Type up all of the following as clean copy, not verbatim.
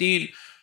3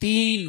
3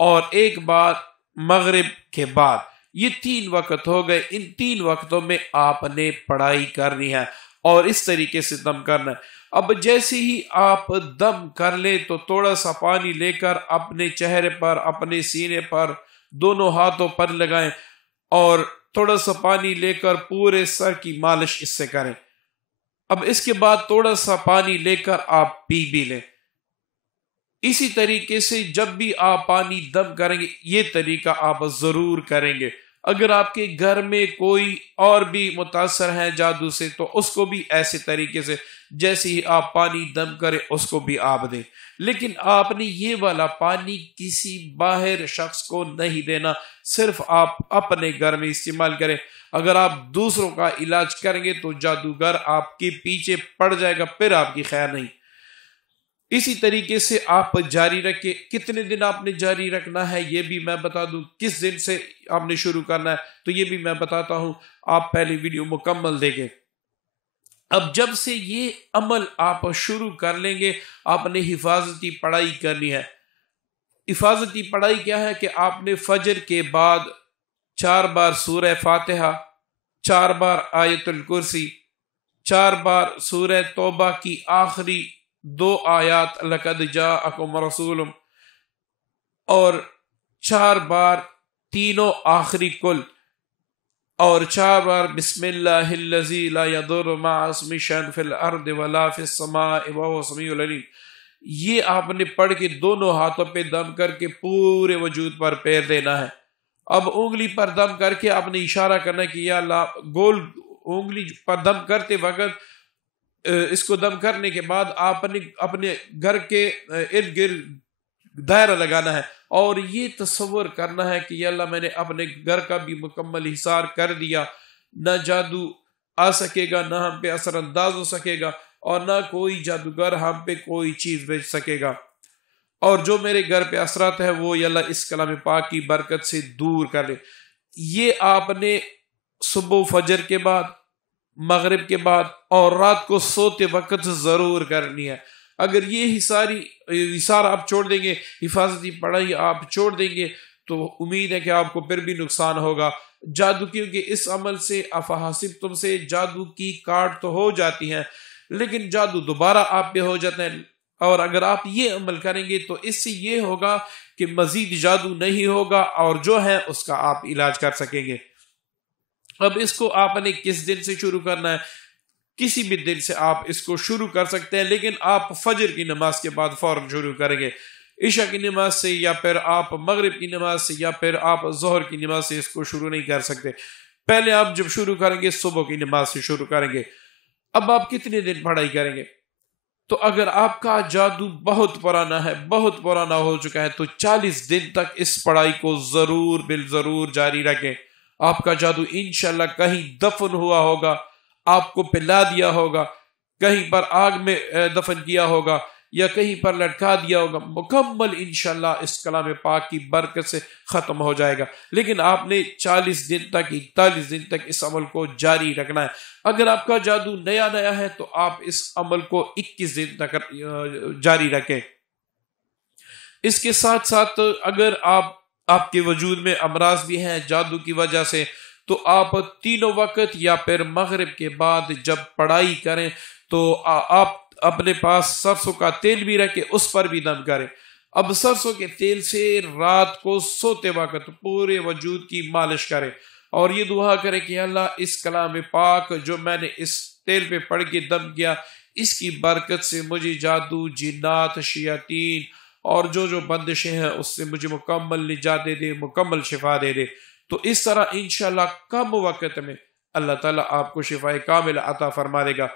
اور ایک بار مغرب کے بعد. یہ 3 وقت ہو گئے. ان 3 وقتوں میں آپ نے پڑھائی کرنی ہے اور اس طریقے سے دم کرنا ہے. اب جیسے ہی آپ دم کر لیں تو تھوڑا سا پانی لے کر اپنے چہرے پر، اپنے سینے پر، دونوں ہاتھوں پر لگائیں اور تھوڑا سا پانی لے کر پورے سر کی مالش اس سے کریں. اب اس کے بعد تھوڑا سا پانی لے کر آپ پی بھی لیں. اسی طریقے سے جب بھی آپ پانی دم کریں گے یہ طریقہ آپ ضرور کریں گے. اگر آپ کے گھر میں کوئی اور بھی متاثر ہے جادو سے تو اس کو بھی ایسے طریقے سے جیسے ہی آپ پانی دم کریں اس کو بھی آپ دیں. لیکن آپ نے یہ والا پانی کسی باہر شخص کو نہیں دینا، صرف آپ اپنے گھر میں استعمال کریں. اگر آپ دوسروں کا علاج کریں گے تو جادوگر آپ کے پیچھے پڑ جائے گا، پھر آپ کی خیر نہیں. اسی طریقے سے آپ جاری رکھیں. کتنے دن آپ نے جاری رکھنا ہے یہ بھی میں بتا دوں، کس دن سے آپ نے شروع کرنا ہے تو یہ بھی میں بتاتا ہوں. آپ پہلی ویڈیو مکمل دیکھیں. اب جب سے یہ عمل آپ شروع کر لیں گے آپ نے حفاظتی پڑھائی کرنی ہے. حفاظتی پڑھائی کیا ہے کہ آپ نے فجر کے بعد 4 بار سورہ فاتحہ، 4 بار آیت الکرسی، 4 بار سورہ توبہ کی آخری 2 آیات لقد جاءکم رسول، اور 4 بار تینوں آخری کل، اور 4 بار بسم اللہ الذی لا یضر مع اسمہ شیء فی الارض ولا فی السماء وهو السمیع العلیم. یہ آپ نے پڑھ کے دونوں ہاتھوں پہ دم کر کے پورے وجود پر پھیر دینا ہے. اب انگلی پر دم کر کے آپ نے اشارہ کرنا کہ یا اللہ، گول انگلی پر دم کرتے وقت اس کو دم کرنے کے بعد آپ نے اپنے گھر کے ارد گرد دائرہ لگانا ہے اور یہ تصور کرنا ہے کہ یا اللہ میں نے اپنے گھر کا بھی مکمل حصار کر دیا، نہ جادو آ سکے گا، نہ ہم پہ اثر انداز ہو سکے گا، اور نہ کوئی جادوگر ہم پہ کوئی چیز بھیج سکے گا، اور جو میرے گھر پہ اثرات ہے وہ یا اللہ اس کلام پاک کی برکت سے دور کر لے. یہ آپ نے صبح فجر کے بعد، مغرب کے بعد اور رات کو سوتے وقت ضرور کرنی ہے. اگر یہ حصار آپ چھوڑ دیں گے، حفاظتی پڑھائی آپ چھوڑ دیں گے تو امید ہے کہ آپ کو پھر بھی نقصان ہوگا. جادو، کیونکہ اس عمل سے افحاسبتم سے جادو کی کاٹ تو ہو جاتی ہیں لیکن جادو دوبارہ آپ پہ ہو جاتے ہیں. اور اگر آپ یہ عمل کریں گے تو اس سے یہ ہوگا کہ مزید جادو نہیں ہوگا اور جو ہے اس کا آپ علاج کر سکیں گے. اب اس کو آپ نے کس دن سے شروع کرنا ہے؟ کسی بھی دن سے آپ اس کو شروع کر سکتے ہیں، لیکن آپ فجر کی نماز کے بعد فوراً شروع کریں گے. عشاء کی نماز سے یا پھر آپ مغرب کی نماز سے یا پھر آپ ظہر کی نماز سے اس کو شروع نہیں کر سکتے. پہلے آپ جب شروع کریں گے صبح کی نماز سے شروع کریں گے. اب آپ کتنے دن پڑھائی کریں گے؟ تو اگر آپ کا جادو بہت پرانا ہے، بہت پرانا ہو چکا ہے، تو 40 دن تک اس پڑھائی کو ضرور بالضرور جاری رکھیں. آپ کا جادو انشاءاللہ کہیں دفن ہوا ہوگا، آپ کو پلا دیا ہوگا، کہیں پر آگ میں دفن کیا ہوگا یا کہیں پر لٹکا دیا ہوگا، مکمل انشاءاللہ اس کلام پاک کی برکت سے ختم ہو جائے گا. لیکن آپ نے 40 دن تک، 41 دن تک اس عمل کو جاری رکھنا ہے. اگر آپ کا جادو نیا ہے تو آپ اس عمل کو 21 دن تک جاری رکھیں. اس کے ساتھ ساتھ اگر آپ کے وجود میں امراض بھی ہیں جادو کی وجہ سے، تو آپ تینوں وقت یا پھر مغرب کے بعد جب پڑھائی کریں تو آپ اپنے پاس سرسوں کا تیل بھی رکھیں، اس پر بھی دم کریں. اب سرسوں کے تیل سے رات کو سوتے وقت پورے وجود کی مالش کریں اور یہ دعا کریں کہ اللہ اس کلام پاک جو میں نے اس تیل پہ پڑھ کے دم کیا، اس کی برکت سے مجھے جادو، جنات، شیاطین اور جو بندشیں ہیں اس سے مجھے مکمل نجات دے دے، مکمل شفا دے دے. تو اس طرح انشاءاللہ کم وقت میں اللہ تعالیٰ آپ کو شفا کامل عطا فرما دے گا.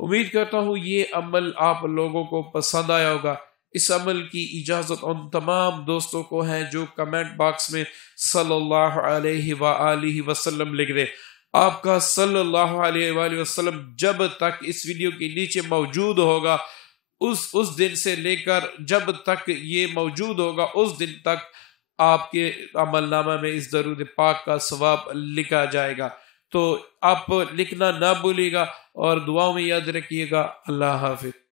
امید کرتا ہوں یہ عمل آپ لوگوں کو پسند آیا ہوگا. اس عمل کی اجازت ان تمام دوستوں کو ہے جو کمنٹ باکس میں صلی اللہ علیہ وآلہ وسلم لکھ دے. آپ کا صلی اللہ علیہ وآلہ وسلم جب تک اس ویڈیو کے نیچے موجود ہوگا، اس دن سے لے کر جب تک یہ موجود ہوگا اس دن تک آپ کے عمل نامہ میں اس درود پاک کا ثواب لکھا جائے گا. تو آپ لکھنا نہ بھولیے گا اور دعاؤں میں یاد رکھیے گا. اللہ حافظ.